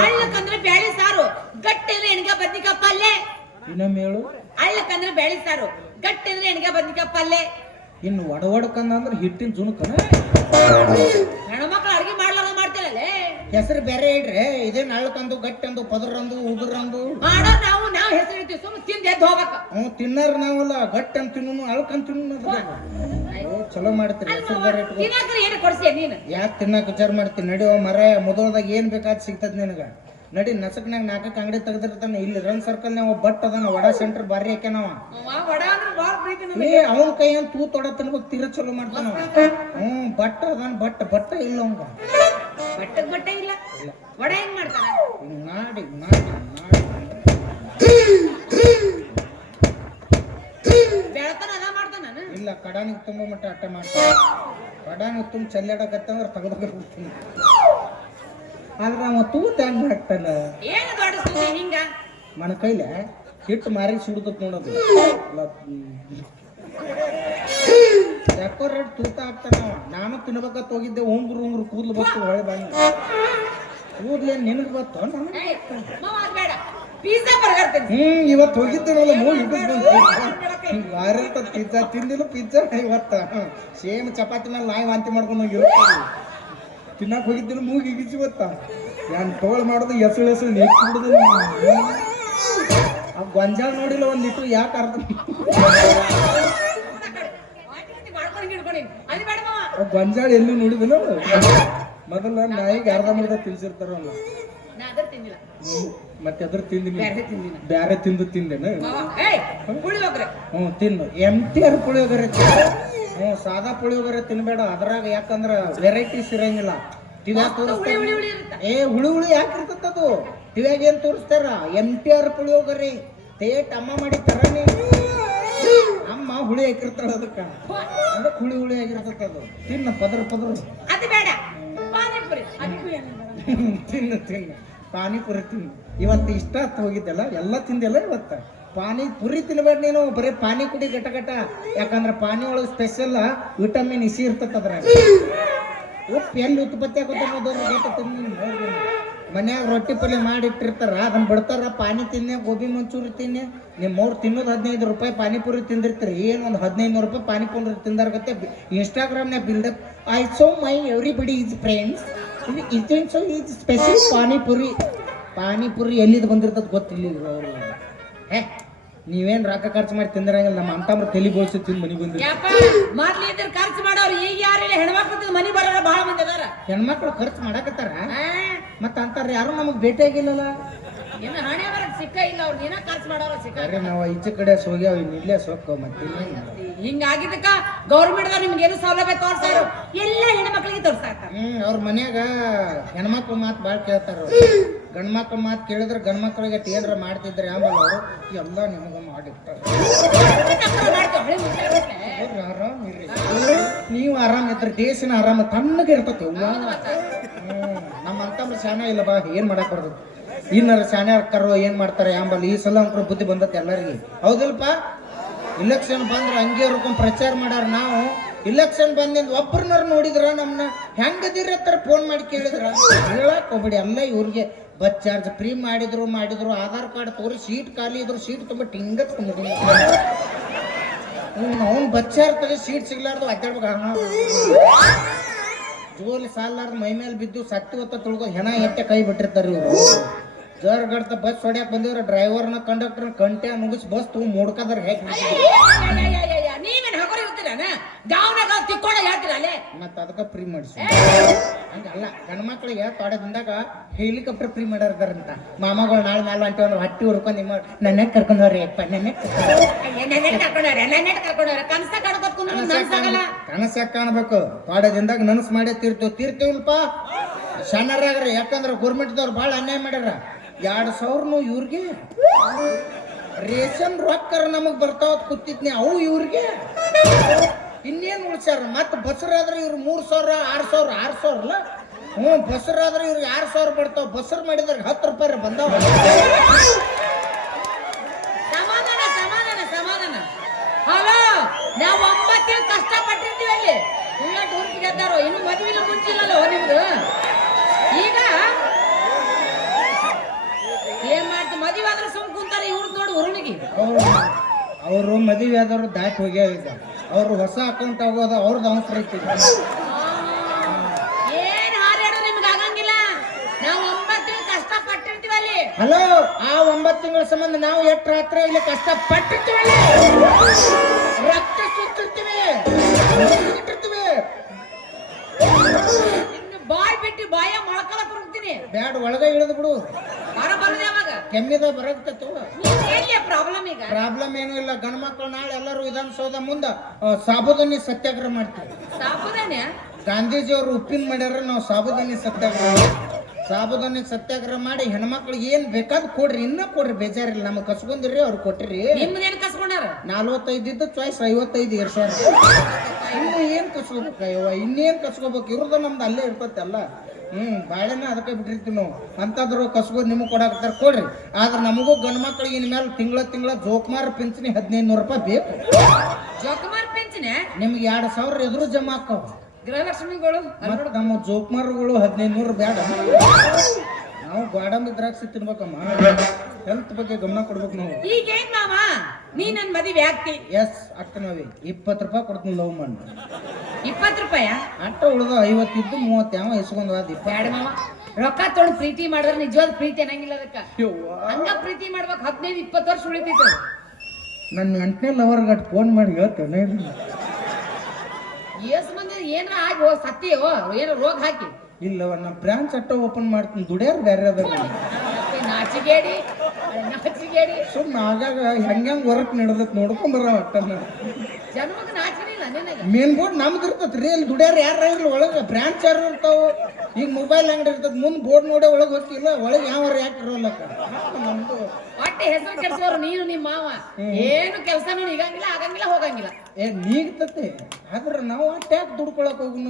ಅಳ್ಳಕ್ಕಂದ್ರೆ ಬ್ಯಾಳಿ ಸಾರು ಗಟ್ಟಿ ಅಂದ್ರೆ ಎಣ್ಗ ಬದ್ನಿಕಾಯಿ ಪಲ್ಲೆ. ಇನ್ನೊಮ್ಮೆ ಹೇಳು. ಅಳ್ಳಕ್ಕಂದ್ರೆ ಬ್ಯಾಳಿ ಸಾರು ಗಟ್ಟಿ ಅಂದ್ರೆ ಎಣ್ಗ ಬದ್ನಿಕಾಯಿ ಪಲ್ಲೆ. ಇನ್ನು ಒಡ ಒಡಕಂದ ಅಂದ್ರೆ ಹಿಟ್ಟಿನ ಜುಣಕನ ಹೆಣ್ಮಕ್ಳು ಅಡ್ಗೆ ಮಾಡ್ಲಾರ ಮಾಡ್ತಿರಲ್ಲೇ? ಹೆಸರು ಬೇರೆ ಇಡ್ರಿ. ಇದೇನ್ ಅಳ್ಕಂದು ಗಟ್ಟಂದು ಪದರಂದು ಉಗುರಂದು. ಮಾಡೋರ್ ನಾವು ನಾವು ಹೆಸರು ಇಡ್ತೀವಿ ಸುಮ್ಮನೆ ತಿಂದು ಎದ್ದು ಹೋಗಕ್ಕ ಹ್ಞೂ ತಿನ್ನಾರ ನಾವಲ್ಲ ಗಟ್ಟಂತ ತಿನ್ನು ಅಳ್ಕಂತ ತಿನ್ನು ಚಲೋ ಮಾಡ್ತೀರಿ? ಹೆಸರು ಬೇರೆ ಇಟ್ಕೊ. ತಿನ್ನಾಕ್ರೆ ಏನು ಕೊಡ್ಸಿಯ ನೀನು? ಯಾಕೆ ತಿನ್ನಕ್ಕೆ ವಿಚಾರ ಮಾಡ್ತೀನಿ ನಡಿ ಓ ಮರ ಮೊದಲದಾಗ ಏನು ಬೇಕಾದ್ ಸಿಗ್ತದ ನಿನಗ? ನಡಿ ನಸಕ್ನಾಗ ನಾಲ್ಕಕ್ಕೆ ಅಂಗಡಿ ತೆಗ್ದಿರ್ತಾನೆ. ಇಲ್ಲಿ ರನ್ ಸರ್ಕಲ್ ನಾವು ಬಟ್ ಅದನ್ನ ವಡ ಸೆಂಟರ್ ಬಾರಿ ಹಾಕ್ಯಾನವ ಅವ್ವ ವಡ ಅಂದ್ರೆ ಭಾಳ ಪ್ರೀತಿ ನಮ್ಗೆ. ಏ ಅವನ ಕೈ ಅಂತ ತೂ ತೊಡ ತಿನ್ಬೇಕು ತೀರ ಚಲೋ ಮಾಡ್ತಾನ ಹ್ಞೂ ಬಟ್ ಅದಾನ ಬಟ್ ಬಟ್ಟ ಇಲ್ಲ ಅವಂಗ ಬಟ್ಟ ಬಟ್ಟೆ ಇಲ್ಲ? ವಡ ಹೆಂಗ್ ಮಾಡ್ತಾರ ಹಿಂಗ್ ಮಾಡಿ ಬೆಳತನ ಇಲ್ಲ ಕಡಾನಿಗೆ ತುಂಬ ಮಟ್ಟ ಅಟ್ಟ ಮಾಡ್ತಾರೆ. ಕಡಾನಿಗೆ ತುಂಬ ಚೆಲ್ಲಾಡಕತ್ತಂದ್ರೆ ತೆಗೆದಾಗ ಆದ್ರೆ ಅವ ತೂತ ಹೆಂಗ್ ಹಾಕ್ತಾನ ಏನು ದೊಡ್ಡ ಸುದ್ದಿ ಹಿಂಗ? ಮನ ಕೈಲೆ ಹಿಟ್ಟು ಮಾರಿ ಸುಡ್ತತ್ ನೋಡೋದು. ಯಾಕೋ ತೂತ ಹಾಕ್ತಾನ. ನಾನು ತಿನ್ಬೇಕಂತ ಹೋಗಿದ್ದೆ ಉಂಗ್ರು ಉಂಗ್ರು ಕೂದ್ಲು ಬತ್ತು ಹೊಳೆ ಬಂದ. ಕೂದ್ಲೇನ್ ನಿನಗೆ ಬತ್ತು ಹ್ಮ್ ಇವತ್ತು ಹೋಗಿದ್ದೇನಲ್ಲ ನೋಡ ಬೇಡ, ಬೇಡ, ಬೇಡ, ಪಿಜ್ಜಾ ತಿಂದಿಲ್ಲ ಪಿಜ್ಜಾ ಇವತ್ತ. ಸೇಮ್ ಚಪಾತಿ ಮೇಲೆ ನಾಯಿ ವಾಂತಿ ಮಾಡ್ಕೊಂಡು ಹೋಗಿರ್ತೀವಿ ತಿನ್ನಕ್ ಹೋಗಿದ್ದಿಲ್ಲ ಮೂಗಿ ಗಿಚ್ಚಿ ಗೊತ್ತ ನಾನು ತೋಳ್ ಮಾಡೋದು ಹೆಸಳು ಹೆಸಳು ನೆಕ್ ಬಿಡುದು ಆ ಗೊಂಜಾಳ ನೋಡಿಲ್ಲ ಒಂದ್ ಇಟ್ಟು ಯಾಕೆ ಅರ್ಧ? ಆ ಗೊಂಜಾಳ ಎಲ್ಲೂ ನೋಡಿದಿಲ್ಲ ಮೊದಲ ನಾಯಿಗೆ ಅರ್ಧ ಮರ್ಧ ತಿನ್ಸಿರ್ತಾರಲ್ಲ ಮತ್ತೆ ಅದ್ರ ತಿಂದ ತಿಂದಿನ ಬ್ಯಾರೆ ತಿಂದು ತಿಂದೇನ? ಹ್ಞೂ ತಿನ್ನು. ಎಂ ಟಿ ಆರ್ ಪುಳಿಯೋಗರೆ ಹ್ಮ್ ಹ್ಞೂ ಸಾದಾ ಪುಳಿಯೋಗರೆ ತಿನ್ಬೇಡ. ಅದ್ರಾಗ ಯಾಕಂದ್ರ ವೆರೈಟೀಸ್ ಇರಂಗಿಲ್ಲ. ತೋರಿಸ್ತಾರ. ಏ ಹುಳಿ ಹುಳಿ ಯಾಕೆ ಇರ್ತದದು ಟಿವ್ಯಾಗ ಏನ್ ತೋರಿಸ್ತಾರ? M T R puliyogare. ತೇಟ್ ಅಮ್ಮ ಮಾಡಿ ತರನೇ ಅಮ್ಮ ಹುಳಿ ಹಾಕಿರ್ತಾಳ ಅದಕ್ಕ. ಅದಕ್ಕೆ ಹುಳಿ ಹುಳಿ ಆಗಿರ್ತದ ಅದು. ತಿನ್ನ ಪದ್ರ ಪದ್ರ. ಅದು ಬೇಡ. ತಿನ್ನು ತಿನ್ನು. ಪಾನಿಪುರಿ ತಿನ್ನಿ ಇವತ್ತು ಇಷ್ಟ ಹೋಗಿದ್ದೆಲ್ಲ, ಎಲ್ಲ ತಿಂದೆಲ್ಲ ಪಾನಿ ಪುರಿ ತಿನ್ಬೇಡ ನೀನು, ಬರೀ ಪಾನಿ ಕುಡಿ ಗಟ ಗಟ ಯಾಕಂದ್ರೆ ಪಾನಿ ಒಳಗೆ ಸ್ಪೆಷಲ್ ವಿಟಮಿನ್ ಇಸಿ ಇರ್ತದೆ ಅದ್ರಾಗ. ಉಪ್ಪು ಎಲ್ಲಿ ಉತ್ಪತ್ತಿ ಆಗುತ್ತೆ ಮನ್ಯಾಗ ರೊಟ್ಟಿ ಪಲ್ಯ ಮಾಡಿಟ್ಟಿರ್ತಾರ ಅದನ್ನ ಬಿಡ್ತಾರ, ಪಾನಿ ತಿನ್ನೆ, ಗೋಬಿ ಮಂಚೂರಿ ತಿನ್ನೆ. ನಿಮ್ಮ ಅವ್ರು ತಿನ್ನೋದು ಹದಿನೈದು ರೂಪಾಯಿ ಪಾನಿಪುರಿ ತಿಂದಿರ್ತೀರಿ, ಏನು ಒಂದು ಹದಿನೈದು ನೂರು ರೂಪಾಯಿ ಪಾನಿಪುರಿ ತಿಂದಾರ್ಗತ್ತೆ ಇನ್ಸ್ಟಾಗ್ರಾಮ್ನಾಗ build up I so my everybody is friends ಇದು so is special panipuri panipuri ಎಲ್ಲಿದ್ ಬಂದಿರ್ತದ ಗೊತ್ತಿಲ್ಲ ಅವರು. ಹೇ ನೀವೇನ್ ರೊಕ್ಕ ಖರ್ಚು ಮಾಡಿ ತಿಂದಿರಂಗಿಲ್ಲ ನಮ್ಮ ಅಂತಮ್ರ ತಲೆ ಬೋಳ್ಸಿ ತಿಂದು ಮನೆಗೆ ಬಂದಿರಿ ಮೊದ್ಲು ಇದ್ರ ಖರ್ಚು ಮಾಡೋರು ಈಗ ಯಾರಿಲ್ಲ ಹೆಣ್ಮಕ್ಳು ಮನೆ ಬರೋರ ಬಹಳ ಮಂದಿ ಅದಾರ. ಹೆಣ್ಮಕ್ಳು ಖರ್ಚು ಮಾಡಕತ್ತಾರ? ಮತ್ತ ಅಂತಾರ ಯಾರು ನಮಗ್ ಭೇಟಿಯಾಗಿಲ್ಲಲ್ಲ? ಇನ್ನು ಹಣೆ ಬರಕ್ ಸಿಕ್ಕ ಇಲ್ಲ ಅವ್ರು ದಿನ ಖರ್ಚು ಮಾಡೋರ ಸಿಕ್ಕ ಅರೆ ನಾವು ಈಚೆ ಕಡೆ ಸೋಗ್ಯಾವ ಇಲ್ಲೇ ಸೊಕ್ಕ ಮತ್ತೆ ಹಿಂಗಾಗಿದ್ದಕ್ಕ ಗೌರ್ಮೆಂಟ್ ನಿಮ್ಗೆ ಏನು ಸೌಲಭ್ಯ ತೋರ್ಸಾರು ಎಲ್ಲ ಹೆಣ್ಮಕ್ಳಿಗೆ ತೋರ್ಸಾ ಹ್ಮ್ ಅವ್ರ ಮನ್ಯಾಗ ಹೆಣ್ಮಕ್ಳು ಮಾತು ಭಾಳ ಕೇಳ್ತಾರ ಗಂಡ್ಮಕ್ಳು ಮಾತು ಕೇಳಿದ್ರೆ ಗಂಡ್ಮಕ್ಳಿಗೆ ಟೇಲ್ರ ಮಾಡ್ತಿದ್ರೆ ಆಮೇಲೆ ಅವರು ಎಲ್ಲ ನಿಮಗ ಮಾಡಿರ್ತಾರೆ ಆರಾಮ್ ಇರ್ರಿ. ನೀವು ಆರಾಮ್ ಇದ್ರೆ ದೇಶನ ಆರಾಮ ತಣ್ಣಗೆ ಇರ್ತತಿ ನಮ್ಮ ಅಂತಂದ್ರೆ ಶಾನ ಇಲ್ಲ ಬಾ ಏನ್ ಮಾಡಕ್ ಬರ್ತದೆ ಇನ್ನರ ಶಾನೆ ಹಾಕ್ತಾರೋ ಏನ್ ಮಾಡ್ತಾರೆ ಆಂಬಲ್ ಈ ಸಲ ಅಂಕರು ಬುದ್ಧಿ ಬಂದತ್ತೆ ಎಲ್ಲರಿಗೆ. ಹೌದಿಲ್ಪ? ಇಲೆಕ್ಷನ್ ಬಂದ್ರೆ ಹಂಗೆ ಇರ್ಕೊಂಡ್ ಪ್ರಚಾರ ಮಾಡಾರ ನಾವು. ಇಲೆಕ್ಷನ್ ಬಂದಿಂದ ಒಬ್ಬರನ್ನಾರು ನೋಡಿದ್ರ ನಮ್ಮನ್ನ ಹತ್ರ ಫೋನ್ ಮಾಡಿ ಕೇಳಿದ್ರ? ಹೇಳಕ್ ಹೋಗ್ಬಿಡಿ, ಎಲ್ಲ ಇವ್ರಿಗೆ ಬಸ್ ಚಾರ್ಜ್ ಫ್ರೀ ಮಾಡಿದ್ರು ಮಾಡಿದ್ರು, ಆಧಾರ್ ಕಾರ್ಡ್ ತೋರಿ ಸೀಟ್ ಖಾಲಿ ಇದ್ರು ಸೀಟ್ ತುಂಬ ಟಿಂಗತ್ ಅವ್ನು ಬಸ್ ಚಾರ್ಜ್ ತಗ ಸೀಟ್ ಸಿಗ್ಲಾರ್ದು ಅಡ್ಡಾಡ್ಬೇಕು. ಜೋಲಿ ಸಾಲಾರ್ದು ಮೈ ಮೇಲೆ ಬಿದ್ದು ಸತ್ತಿ ಹೊತ್ತ ತುಳ್ಕೊ ಹೆಣ ಎಟ್ಟೆ ಕೈ ಬಿಟ್ಟಿರ್ತಾರೆ ಇವರು. ಜರ್ ಗಡ್ತ ಬಸ್ ಹೊಡ್ಯಾಕ್ ಬಂದಿವ್ರ ಡ್ರೈವರ್ನ ಕಂಡಕ್ಟರ್ ಕಂಟೆ ನುಗ್ಗಿಸಿ ಬಸ್ ತಗೊಂಡ್ ಮುಡ್ಕದ್ರ ಹೇಗೆ ನೀವೇನ್ ಹಾಕೋರಿ ಇರ್ತೀರನ ಗಾವ್ನಾಗ ತಿಕ್ಕೊಂಡ ಹೇಳ್ತೀರ ಅಲ್ಲೇ? ಮತ್ತ ಅದಕ್ಕ ಫ್ರೀ ಮಾಡಿಸಿ. ಹಂಗಲ್ಲ ಗಂಡ್ಮಕ್ಳಿಗೆ ತೊಡೆದಿಂದಾಗ ಹೆಲಿಕಾಪ್ಟರ್ ಫ್ರೀ ಮಾಡಿರ್ತಾರಂತ. ಮಾಮಗಳು ನಾಳೆ ಮೇಲೆ ಅಂಟಿ ಅಂದ್ರೆ ಹಟ್ಟಿ ಹುರ್ಕೊಂಡು ನಿಮ್ಮ ನನ್ನೆ ಕರ್ಕೊಂಡವ್ರಿ ಅಪ್ಪ ನನ್ನ ಕನಸ ಕಾಣಬೇಕು ಕಾಣ್ಬೇಕು? ತೊಡೆದಿಂದಾಗ ನನಸು ಮಾಡೇ ತೀರ್ತೀವಿ ತೀರ್ತೇವಲ್ಪ? ಸಣ್ಣರಾಗ್ರಿ ಯಾಕಂದ್ರೆ ಗೌರ್ಮೆಂಟ್ದವ್ರು ಭಾಳ ಅನ್ಯಾಯ ಮಾಡ್ಯಾರ. ಎರಡು ಸಾವಿರನು ಇವ್ರಿಗೆ? ರೇಷನ್ ರೊಕ್ಕರ ನಮಗ್ ಬರ್ತಾವ ಕೂತಿದ್ನಿ ಅವು ಇವ್ರಿಗೆ? ಇನ್ನೇನು ಉಳ್ಸ್ಯಾರ? ಮತ್ತೆ ಬಸರಾದ್ರೆ ಇವ್ರು ಮೂರು ಸಾವಿರ, ಆರು ಸಾವಿರ ಆರು ಸಾವಿರ ಅಲ್ಲ? ಹ್ಞೂ, ಬಸರಾದ್ರೆ ಇವ್ರಿಗೆ ಆರು ಸಾವಿರ ಬರ್ತಾವ? ಬಸರ್ ಮಾಡಿದ್ರೆ ಹತ್ತು ರೂಪಾಯಿ ಬಂದಾವ. ನಾವು ಒಂಬತ್ತು ಕಷ್ಟ ಪಟ್ಟಿರ್ತೀವಿ ಅಲ್ಲಿ ಇನ್ನು ಮದುವೆ ಮುಂಚಿಲ್ಲಲ್ಲೋ ನಿಮ್ದು? ಈಗ ಏನ್ ಮಾಡ್ತಿ? ಮದುವೆ ಆದ್ರೆ ಸುಮ್ ಕುಂತಾರೆ ಇವ್ರು ನೋಡಿ ಉರುಣಿಗೆ ಅವರು ಮದುವೆ ಆದವರು ದಾಟಿ ಹೋಗ್ಯಾವ ಈಗ. ಅವರು ಹೊಸ ಅಕೌಂಟ್ ಆಗೋದ ಅವ್ರದ್ದು ಅವಸರ ಐತಿ. ಏನ್ ಹಾರಾಡೋ ನಿಮ್ಗೆ ಆಗಂಗಿಲ್ಲ? ನಾವು ಒಂಬತ್ತು ಕಷ್ಟ ಪಟ್ಟಿರ್ತೀವಿ ಅಲ್ಲಿ. ಹಲೋ ಆ ಒಂಬತ್ತು ತಿಂಗಳ ಸಂಬಂಧ ನಾವು ಎಷ್ಟು ರಾತ್ರಿ ಇಲ್ಲಿ ಕಷ್ಟ ಪಟ್ಟಿರ್ತೀವಿ ರಕ್ತ ಸುತ್ತಿರ್ತೀವಿ. ಇಟ್ಟಿರ್ತೀವಿ ಇನ್ನು ಬಾಯ್ ಬಿಟ್ಟು ಬಾಯ ಮೊಳಕಲ ಕುರುಗ್ತೀನಿ ಬ್ಯಾಡ್ ಒಳಗೆ ಇಳಿದು ಬಿಡು. ಕೆಮ್ಮಿದ ಎಲ್ಲಿ ಪ್ರಾಬ್ಲಮ್ ಏನೂ ಇಲ್ಲ. ಗಂಡ ಮಕ್ಕಳು ನಾಳೆ ಎಲ್ಲರೂ ವಿಧಾನಸೌಧ ಮುಂದ ಸಾಬುದಾನಿ ಸತ್ಯಾಗ್ರಹ ಮಾಡ್ತೀವಿ. ಸಾಬುದಾನೆ ಗಾಂಧೀಜಿಯವರು ಉಪ್ಪಿನ ಮಾಡ್ಯಾರ ನಾವು ಸಾಬುದಾನಿ ಸತ್ಯಾಗ್ರಹ ಸಾಬುದಾನಿ ಸತ್ಯಾಗ್ರಹ ಮಾಡಿ ಹೆಣ್ಮಕ್ಳಿಗೆ ಏನ್ ಬೇಕಾದ್ ಕೊಡ್ರಿ ಇನ್ನ ಕೊಡ್ರಿ ಬೇಜಾರಿಲ್ಲ. ನಮ್ಗೆ ಕಸ್ಕೊಂಡಿರಿ ಅವ್ರು ಕೊಟ್ಟಿರಿ ನಾಲ್ವತ್ತೈದಿದ್ದು ಕಸ್ಕೊಂಡಾರ? ನಲ್ವತ್ತೈದು ಇದ್ದು ಚಾಯ್ಸ್ ಐವತ್ತೈದು ಇರ್ಸಾರ ಇನ್ನು ಏನ್ ಕಸ್ಕೋಬೇಕು ಅಯ್ಯವ್ವ? ಇನ್ನೇನ್ ಕಸ್ಕೋಬೇಕು? ಇರೋದು ನಮ್ದು ಅಲ್ಲೇ ಇರ್ತೈತಲ್ಲ. ಹ್ಮ್ ಬಾಳೆನ ಅದಕ್ಕೆ ಬಿಟ್ಟಿರ್ತೀವಿ ನಾವು. ಅಂತಂದ್ರು ಕಸಗು ನಿಮಗೆ ಕೊಡಾಕತ್ತಾರ ಕೊಡ್ರಿ. ಆದ್ರೆ ನಮಗೂ ಗಂಡು ಮಕ್ಳಿಗೆ ಇನ್ಮೇಲೆ ತಿಂಗಳ ತಿಂಗಳ ಜೋಕ್ಮಾರ್ ಪಿಂಚಣಿ ಹದಿನೈದು ನೂರು ರೂಪಾಯಿ ಬೇಕು. ಜೋಕುಮಾರ್ ಪಿಂಚಣಿ? ನಿಮ್ಗೆ ಎರಡು ಸಾವಿರ ಎದುರು ಜಮಾ ಆಕ್ಕವ ಗೃಹಲಕ್ಷ್ಮಿಗಳು ಮತ್ತ್ ನಮ್ಮ ಜೋಕ್ಮಾರ್ಗಳು ಹದಿನೈದು ನೂರು ಬೇಡ ನಾವು ಗಾಡಂಬಿ ದ್ರಾಕ್ಷಿ ತಿನ್ಬೇಕಮ್ಮ. ಹೆಲ್ತ್ ಬಗ್ಗೆ ಗಮನ ಕೊಡ್ಬೇಕು ನಾವು. ನೀನ್ ಏನ್ ಮಾವ? ನೀ ನನ್ ಮದುವೆ ಆಗ್ತಿ. ಎಸ್ ಅಕ್ಕ ನಾವಿ ಇಪ್ಪತ್ತು ರೂಪಾಯಿ ಕೊಡ್ತೀನಿ ಲವ್ ಮಾಡಿ ಇಪ್ಪತ್ತು ರೂಪಾಯ ಅಟ್ಟ ಉಳಿದು ಐವತ್ತಿದ್ದು ಮೂವತ್ತು ಯಾವ ಇಸ್ಕೊಂಡು ಅದ ಬ್ಯಾಡ ಮಾವ. ರೊಕ್ಕ ತೊಗೊಂಡು ಪ್ರೀತಿ ಮಾಡಿದ್ರೆ ನಿಜವಾದ ಪ್ರೀತಿ ಅನ್ನಂಗಿಲ್ಲ ಅದಕ್ಕೆ. ಹಂಗ ಪ್ರೀತಿ ಮಾಡ್ಬೇಕು ಹದಿನೈದು ಇಪ್ಪತ್ತು ವರ್ಷ ಉಳಿತೈತೆ ನನ್ನ ಎಂಟನೇ ಲವರ್ಗೆ ಅಟ್ ಫೋನ್ ಮಾಡಿ ಹೇಳ್ತೇನೆ ಎಸ್ ಮಂದಿ ಏನಾರ ಆಗಿ ಹೋ ಸತ್ತಿಯೋ ಏನೋ ರೋಗ ಹಾಕಿ. ಇಲ್ಲವ ನಮ್ಮ ಬ್ರಾಂಚ್ ಅಟ್ಟ ಓಪನ್ ಮಾಡ್ತೀನಿ ದುಡಿಯಾರ ಬೇರೆ ಅದ ನಾಚಿಗೇಡಿ ನಾಚಿಗೇಡಿ ಸುಮ್ಮನೆ ಆಗಾಗ ಹೆಂಗ್ ವರ್ಕ್ ನಡೆದತ್ ನೋಡ್ಕೊಂಡ್ಬರ ಅಟ್ಟ ಜನ್ಮಕ್ ನಾಚಿನಿಲ್ಲ ನಿನಗ ಮೇನ್ ಬೋರ್ಡ್ ನಮ್ದು ಇರ್ತದ ರೀ ಅಲ್ಲಿ ದುಡಿಯಾರ ಯಾರ ಇಲ್ಲ ಒಳಗೆ ಬ್ರಾಂಚ್ ಯಾರು ಇರ್ತಾವ? ಈಗ ಮೊಬೈಲ್ ಅಂಗಡಿ ಇರ್ತದ ಮುಂದ್ ಬೋರ್ಡ್ ನೋಡೇ ಒಳಗೆ ಹೋಗ್ತಿಲ್ಲ ಒಳಗೆ ಯಾವ ಯಾಕೆ ಇರೋಲ್ಲ ನಮ್ದು ಹೊಟ್ಟೆ ಹೆಸರು ಕೆಡ್ಸೋರು ನೀನು ನಿಮ್ಮ ಮಾವ. ಏನು ಕೆಲಸ ನೀನು ಈಗಂಗಿಲ್ಲ ಆಗಂಗಿಲ್ಲ ಹೋಗಂಗಿಲ್ಲ. ಏ ನೀಗ್ತತೆ ಆದ್ರೆ ನಾವು ಅಟ್ಯಾಕ್ ಯಾಕೆ ದುಡ್ಕೊಳಕ್ ಹೋಗು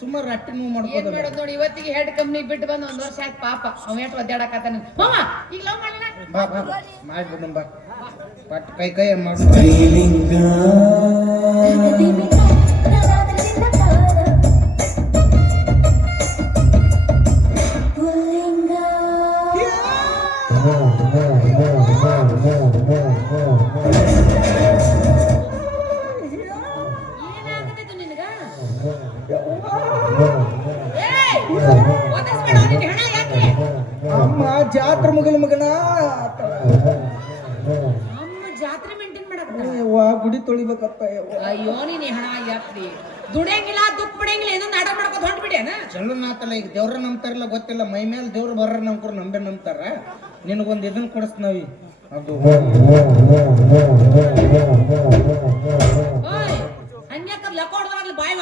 ಸುಮಾರು ರಟ್ಟಿ ನೋವು ಏನ್ ಮಾಡ್ಕೋದ ಮಾಡೋದು ನೋಡಿ ಇವತ್ತಿಗೆ ಹೆಡ್ ಕಂಪ್ನಿ ಬಿಟ್ಟು ಬಂದು ಒಂದ್ ವರ್ಷ ಆಯ್ತು ಪಾಪ ಅವ ಎಷ್ಟು ಒದ್ದಾಡಕತ್ತಾನ ಈಗ ಲವ್ ಮಾಡಿನ ಬಾ ಬಾ ಮಾಡ್ಬಿಡು ಬಾ ಪಟ್ ಕೈ ಕೈ ಮಾಡು ಏನಾಗ್ತಿತ್ತು ಅಯ್ಯೋ ನೀನ್ ಹಣ ಯಾತ್ರಿ ದುಡಿಯಂಗಿಲ್ಲ ದುಃಖ ಬಿಡಂಗಿಲ್ಲ ಏನೋ ನಾಟಕ ಮಾಡ್ಕೊತ ಹೊಂಟ್ಬಿಡ್ಯಾನ ಚಲೋ ನಾತಲ್ಲ ಈಗ ದೇವ್ರ ನಂಬ್ತಾರಲ್ಲ ಗೊತ್ತಿಲ್ಲ ಮೈ ಮೇಲೆ ದೇವ್ರು ಬರ್ರ ನಂಬ್ಕೊರ್ ನಂಬೆ ನಂಬ್ತಾರ. ನಿನಗೊಂದು ಇದನ್ನ ಕೊಡಿಸ್ತಾವಿ ಅದು ಓಯ್ ಹಂಗ್ಯಾಕ ಲಕ್ಕ ಹೊಡ್ದಾಗಲ್ಲ ಬಾಯ್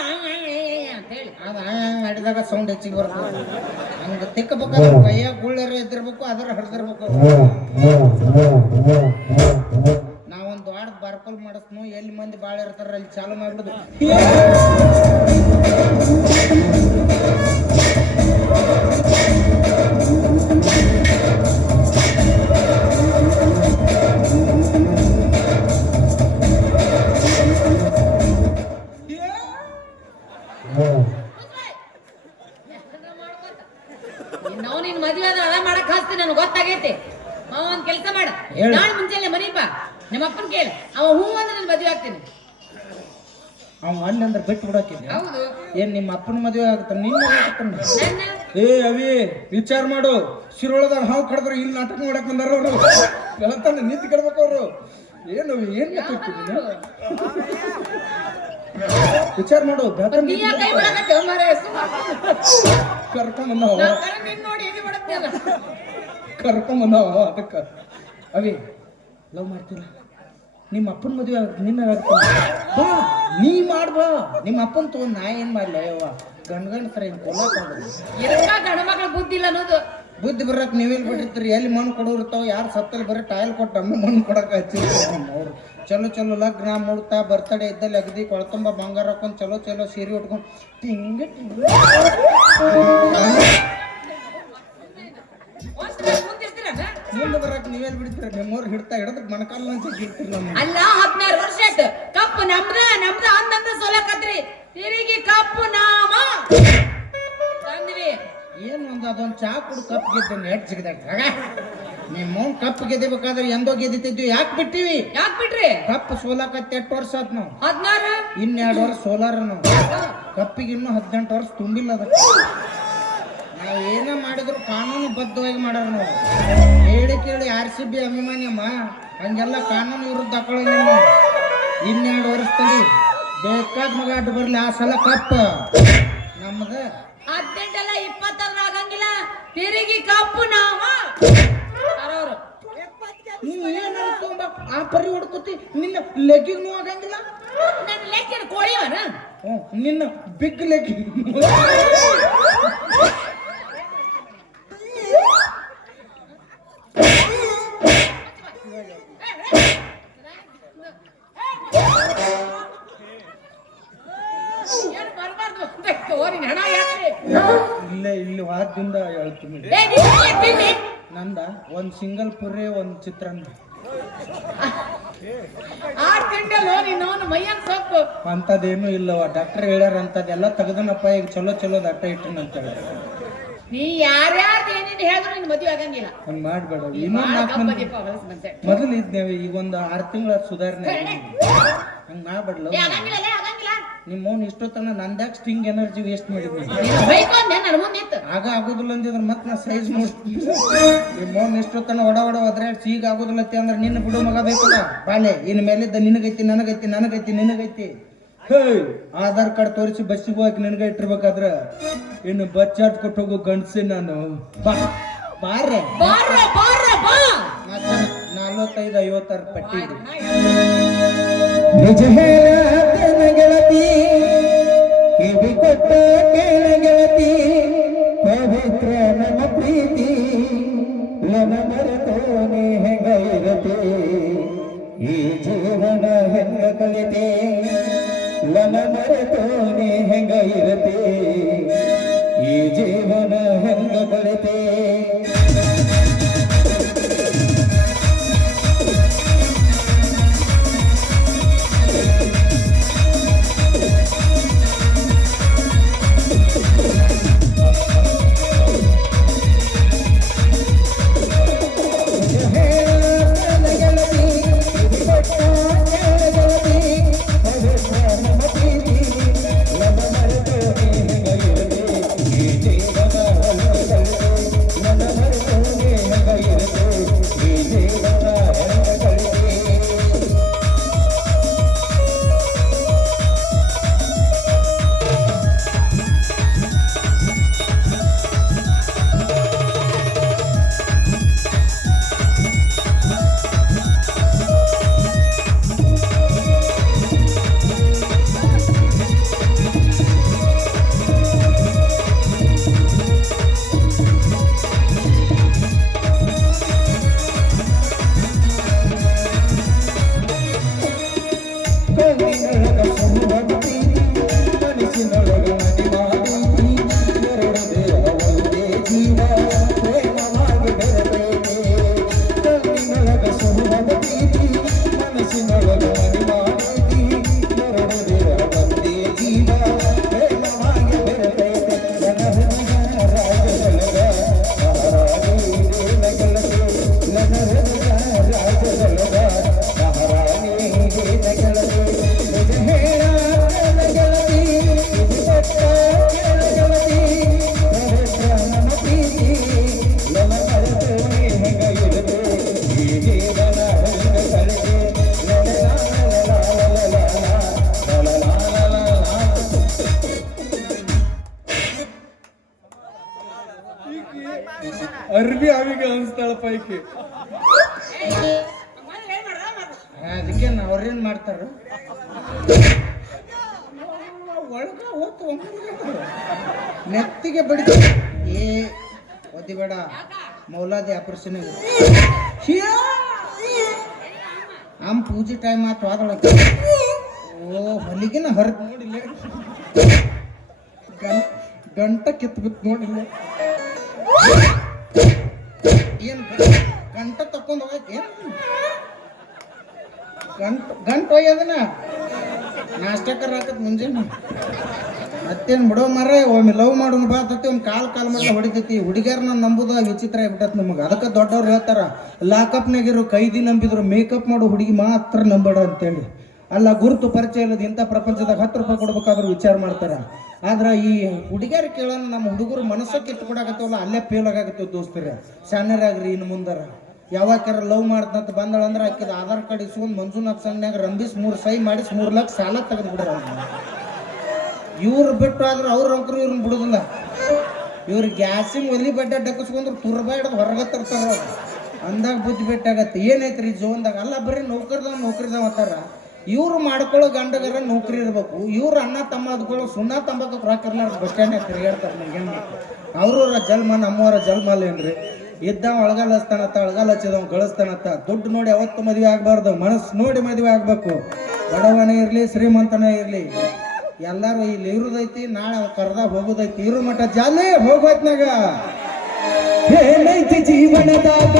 ಅಂತ ಹೇಳಿ. ಅದು ನಡಿದಾಗ ಸೌಂಡ್ ಹೆಚ್ಚಿಗೆ ಬರ್ತದೆ. ಹಂಗೆ ತಿಕ್ಕಬೇಕಾದ್ರೆ ಕೈಯಾಗ ಗುಳ್ಳರು ಇದ್ದಿರ್ಬೇಕು ಅದರ ಹಿಡ್ದಿರ್ಬೇಕು. ಮಾಡಿಸ್ನು ಎಲ್ಲಿ ಮಂದಿ ಬಾಳ ಇರ್ತಾರ ಅಲ್ಲಿ ಚಾಲು ಮಾಡ್ಬಿಡುದು. ಆಗುತ್ತೆ ನಿನ್ನ? ಏ ಅವಿ ವಿಚಾರ ಮಾಡು. ಶಿರೋಳದಾಗ ಹಾವು ಕಡ್ದ್ರು ಇಲ್ಲಿ ನಾಟಕ ಮಾಡಕ್ ಬಂದಾರ ಅವರು. ಬೆಳತನ ನಿಂತು ಕೆಡ್ಬೇಕು ಅವರು. ಏನು ಏನ್ ಮಾತಾಡ್ತೀನಿ ವಿಚಾರ ಮಾಡು ಬೆಳತನ ನೀ ಯಾಕೆ ಕೈ ಬಿಡಕತ್ತೆ ಮಾರೇ? ಕರ್ಕೊಂಡ್ ಬಂದಾವ. ನಿನ್ ನೋಡಿ ಎದಿ ಬಿಡತ್ತಲ್ಲ ಕರ್ಕೊಂಡ್ ಬಂದಾವ ಅದಕ್ಕ. ಅವಿ ಲವ್ ಮಾಡ್ತೀರ? ನಿಮ್ಮ ಅಪ್ಪನ ಮದುವೆ ನಿನ್ನ ನೀ ಮಾಡ್ಬಾ ನಿಮ್ಮ ಅಪ್ಪನ್ ತಗೊಂಡ್ ನಾ ಏನ್ ಮಾಡ್ಲ ಅಯ್ಯವ್ವ? ಗಂಡ್ ಗಂಡ್ ಸರ ಕೊಲ್ಲಕ್ ಗಂಡ ಮಕ್ಳ ಬುದ್ಧಿ ಇಲ್ಲ ಅನ್ನೋದು. ಬುದ್ಧಿ ಬರಕ್ ನೀವೆಲ್ಲಿ ಬಿಟ್ಟಿರ್ತೀರಿ ಎಲ್ಲಿ ಮಣ್ಣು ಕೊಡೋರ್ತಾವ ಯಾರು ಸತ್ತಲ್ಲಿ ಬರೀ ಟಾಯ್ಲ್ ಕೊಟ್ಟು ಅಮ್ಮ ಮಣ್ಣು ಕೊಡಕ್ ಹಚ್ಚಿ ಅವ್ರು. ಚಲೋ ಚಲೋ ಲಗ್ನ ಮುಡ್ತಾ ಬರ್ತಡೇ ಇದ್ದಲ್ಲಿ ಅಗದಿ ಕೊಳ್ತಂಬ ಬಂಗಾರ ಹಾಕೊಂಡ್ ಚಲೋ ಚಲೋ ಸೀರೆ ಉಟ್ಕೊಂಡು ಟಿಂಗ್ ಮುಂದೆ ಬರಕ್ ನೀವೆಲ್ಲಿ ಬಿಡ್ತೀರಿ? ನಿಮ್ಮವ್ರು ಹಿಡ್ತಾ ಹಿಡಿದ್ರೆ ಮಣಕಾಲ್ ಅಂತ ಅಲ್ಲ ಹದಿನಾರು ವರ್ಷ ಆಯ್ತು. ಕಪ್ಪು ನಮ್ದ ನಮ್ದ ಅಂದಂದ ಸೋಲಕತ್ರಿ ತಿರುಗಿ ಕಪ್ಪು ನಾಮ. ತಂದ್ವಿ. ಏನು ಒಂದು ಅದೊಂದು ಚಾ ಕುಡ್ ಕಪ್ ಗೆದ್ದ ಎಟ್ ಸಿಗದಾಗ ನಿಮ್ಮ ಕಪ್ ಗೆದಿಬೇಕಾದ್ರೆ ಎಂದೋ ಗೆದ್ದಿತ್ತಿದ್ವಿ ಯಾಕೆ ಬಿಟ್ಟಿವಿ? ಯಾಕೆ ಬಿಟ್ರಿ? ಕಪ್ ಸೋಲಾಕತ್ತೆ ಎಂಟು ವರ್ಷ ಆತ್ ನಾವು ಹದಿನಾರು. ಇನ್ನೆರಡು ವರ್ಷ ಸೋಲಾರ ನಾವು ಕಪ್ಪಿಗೆ ಇನ್ನೂ ಹದಿನೆಂಟು ವರ್ಷ ತುಂಬಿಲ್ಲ ಅದಕ್ಕೆ. ನಾವು ಏನೇ ಮಾಡಿದ್ರು ಕಾನೂನು ಬದ್ಧವಾಗಿ ಮಾಡ್ಯಾರ ನಾವು ಹೇಳಿ ಕೇಳಿ ಆರ್ ಸಿ ಬಿ ಅಭಿಮಾನಿಯಮ್ಮ ಹಂಗೆಲ್ಲ ಕಾನೂನು ವಿರುದ್ಧ ನಾವು ಇನ್ನೆರಡು ವರ್ಷದಲ್ಲಿ ಬೇಕಾದ ಮಗ ಅಡ್ಡ ಬರಲಿ ಆ ಸಲ ಕಪ್ಪ. ನಮ್ಮದ ಹದಿನೆಂಟಲ್ಲ ಇಪ್ಪತ್ತಾರ ಆಗಂಗಿಲ್ಲ. ತಿರುಗಿ ಕಪ್ಪು ನಾವು. ಆ ಪರಿ ಹೊಡ್ಕೋತಿ? ನಿನ್ನ ಲೆಗ್ಗಿಗೂ ಆಗಂಗಿಲ್ಲ? ನನ್ನ ಲೆಗ್ಗಿನ ಕೋಳಿವನ ನಿನ್ನ ಬಿಗ್ ಲೆಗ್ ವಾರದಿಂದ ಹೇಳ್ತೀನಿ ನಂದ ಒಂದ್ ಸಿಂಗಲ್ ಪುರಿ ಒಂದ್ ಚಿತ್ರಾನ್ನ. ಅಂತದೇನು ಇಲ್ಲವ ಡಾಕ್ಟರ್ ಹೇಳ್ಯಾರ ಅಂತದೆಲ್ಲ ತೆಗ್ದನಪ್ಪ ಈಗ ಚಲೋ ಚಲೋ ದಟ್ಟ ಇಟ್ಟನ ಅಂತ ಹೇಳಿ ನೀ ಯಾರ್ಯಾರ್ದು ಏನೇನು ಹೇಳಿದ್ರು ನಿನ್ ಮದುವೆ ಆಗಂಗಿಲ್ಲ. ಹಂಗ್ ಮಾಡ್ಬೇಡ. ನಾಲ್ಕು ಮಂದಿ. ಮೊದಲು ಇದ್ದೇವೆ ಈಗ ಒಂದು ಆರು ತಿಂಗಳ ಸುಧಾರಣೆ. ಹಂಗ್ ಮಾಡ್ಬೇಡಲ್ಲ ಏ, ಆಗಂಗಿಲ್ಲ ಲೇ, ಆಗಂಗಿಲ್ಲ ನಿಮ್ಮ ಮೌನ್ ಇಷ್ಟೊತ್ತನ ನಂದ್ಯಾಕ ಸ್ಟಿಂಗ್ ಎನರ್ಜಿ ವೇಸ್ಟ್ ಮಾಡಿದ್ವಿ ನೀನು ಬೈಕೊಂಡೆ ನನ್ನ ಮುಂದೆ ನಿಂತು ಆಗ ಆಗೋದಿಲ್ಲ ಅಂದಿದ್ರೆ ಮತ್ತೆ ನಾ ಸೈಜ್ ನೋಡ್ತೀನಿ ನಿಮ್ಮ ಮೌನ್ ಇಷ್ಟೊತ್ತನ ಒಡ ಒಡ ಹೋದ್ರೆ ಸೀಗ್ ಆಗೋದಿಲ್ಲ ಅತ್ತಿ ಅಂದ್ರೆ ನಿನ್ನ ಬಿಡು ಮಗ ಬೇಕಲ್ಲ. ಬಾಳೆ ಇನ್ ಮೇಲಿದ್ದ ನಿನಗೈತಿ ನನಗೈತಿ ನನಗೈತಿ ನಿನಗೈತಿ. ಹೇ ಆಧಾರ್ ಕಾರ್ಡ್ ತೋರಿಸಿ ಬಸ್ಸಿಗೆ ಹೋಗಿ ನಿನಗ ಇಟ್ಟಿರ್ಬೇಕಾದ್ರೆ ಇನ್ನು ಬಸ್ ಚಾರ್ಜ್ ಕೊಟ್ಟು ಹೋಗೋ ಗಂಡಸಿ ನಾನು. ಬಾ ಬಾರ್ರೆ. ನಲ್ವತ್ತೈದು ಐವತ್ತಾರು ಪಟ್ಟಿ ನಿಜ ಹೇಳ ಗೆಳತಿ. ಕೊಟ್ಟ ಕೇಳ ಗೆಳತಿ, ಪವಿತ್ರ ನನ್ನ ಪ್ರೀತಿ ನನ್ನ ಮರೆತೋನೆ ಹೆಂಗ ಇರತಿ? ಈ ಜೀವನ ಹೆಂಗ ಕಲಿತೆ? ನನ್ನ ಮರೆತೋನೆ ಹೆಂಗ ಇರತೆ? ನೆತ್ತಿಗೆ ಬಡಿದು ಏ ಒದಿಬೇಡ ಮೌಲಾದಿ ಆಪರೇಷನ್ ಆಮ್ ಪೂಜೆ ಟೈಮ್ ಆತು ಆದೊಳಗ. ಓ, ಹೊಲಿಗಿನ ಹೊರ ನೋಡಿಲ್ಲ. ಗಂಟ ಕಿತ್ತು ಬಿತ್ತು ನೋಡಿಲ್ಲ. ಏನ್ ಗಂಟ? ತಕೊಂಡ್ ಹೋಗಕ್ಕೆ ಗಂಟ, ಗಂಟ್ ಒಯ್ಯದನ? ನಾಷ್ಟಕ್ಕರ ಹಾಕತ್ ಮುಂಜಾನೆ? ಮತ್ತೇನ್ ಬಿಡೋ ಮರ್ರೆ, ಒಮ್ಮೆ ಲವ್ ಮಾಡೋನ್ ಬಾತತಿ ಒಮ್ಮೆ ಕಾಲು ಕಾಲು ಮಟ್ಟ ಹೊಡಿತೈತಿ. ಹುಡುಗಿಯರ್ನ ನಂಬುದು ವಿಚಿತ್ರ ಆಗ್ಬಿಟ್ಟತ್ ನಮಗೆ. ಅದಕ್ಕೆ ದೊಡ್ಡವ್ರು ಹೇಳ್ತಾರ, ಲಾಕಪ್ನಾಗಿರೋ ಕೈದಿ ನಂಬಿದ್ರು ಮೇಕಪ್ ಮಾಡೋ ಹುಡುಗಿ ಮಾತ್ರ ನಂಬಡ ಅಂತೇಳಿ. ಅಲ್ಲ, ಗುರುತು ಪರಿಚಯ ಇಲ್ಲದ ಇಂಥ ಪ್ರಪಂಚದಾಗ ಹತ್ತು ರೂಪಾಯಿ ಕೊಡ್ಬೇಕಾದ್ರೂ ವಿಚಾರ ಮಾಡ್ತಾರ. ಆದ್ರೆ ಈ ಹುಡುಗಿಯರು ಕೇಳೋಣ ನಮ್ಮ ಹುಡುಗರು ಮನಸ್ಸಕ್ಕೆ ಕಿತ್ತು ಕೊಡಾಕತ್ತವಲ್ಲ ಅಲ್ಲೇ ಫೇಲ್ ಆಗಾಕತ್ತವ ದೋಸ್ತರ. ಸಣ್ಣರಾಗ್ರಿ ಇನ್ನು ಮುಂದಾರ. ಯಾವಾಗ್ಯಾರ ಲವ್ ಮಾಡ್ದಂತ ಬಂದಳಂದ್ರೆ ಆಕಿದ ಆಧಾರ್ ಕಾರ್ಡ್ ಇಸ್ಕೊಂಡು ಮಂಜುನಾಥ್ ಸಣ್ಣ ರಂಬಿಸಿ ಮೂರು ಸೈ ಮಾಡಿಸಿ ಮೂರು ಲಕ್ಷ ಸಾಲ ತೆಗೆದು ಬಿಡ್ರ ಇವ್ರು ಬಿಟ್ಟು ಆದ್ರೆ ಅವ್ರ ಅಂಕರು ಇವ್ರನ್ನ ಬಿಡುದಿಲ್ಲ. ಇವ್ರು ಗ್ಯಾಸಿನ ಒಲಿ ಬಡ್ಡೆ ಡಕ್ಕಿಸ್ಕೊಂಡ್ರು ತುರ್ಬಾ ಹಿಡ್ದು ಹೊರಗೆ ತರ್ತಾರ ಅಂದಾಗ ಬುದ್ಧಿ ಬೆಟ್ಟಾಗತ್ತೆ. ಏನೈತ್ರಿ ಜೀವನದಾಗ? ಅಲ್ಲ, ಬರೀ ನೌಕರಿದಾವ ನೌಕರಿದಾವ ಅಂತಾರ. ಇವ್ರು ಮಾಡ್ಕೊಳ್ಳೋ ಗಂಡಗರ ನೌಕರಿ ಇರ್ಬೇಕು. ಇವ್ರು ಅಣ್ಣ ತಮ್ಮ ಅದ್ಕೊಳ್ಳೋ ಸುಣ್ಣ ತಂಬಾಕು ರೊಕ್ಕ ಬಸ್ ಸ್ಟ್ಯಾಂಡ್ ತಿರುಗಾಡ್ತಾರೆ ನಿಮ್ಗೇನು ಅವ್ರವ್ರ ಜನ್ಮ ನಮ್ಮವರ ಜನ್ಮ ಅಲ್ಲೇನ್ರಿ ಇದ್ದ ಒಳಗಾಲ ಹಚ್ತಾನತ್ತ ಒಳಗಾಲ ಹಚ್ಚಿದವ್ ಗಳಿಸ್ತಾನತ್ತ. ದುಡ್ಡು ನೋಡಿ ಯಾವತ್ತು ಮದುವೆ ಆಗ್ಬಾರ್ದು, ಮನಸ್ಸು ನೋಡಿ ಮದುವೆ ಆಗ್ಬೇಕು. ಬಡವನೇ ಇರ್ಲಿ, ಶ್ರೀಮಂತನೇ ಇರ್ಲಿ. ಎಲ್ಲರೂ ಇಲ್ಲಿ ಇರೋದೈತಿ ನಾಳೆ ಕರ್ದ ಹೋಗುದೈತಿ. ಇರೋ ಮಠ ಜಾಲೆ ಹೋಗೋತ್ನಾಗ ಜೀವನದಾಗ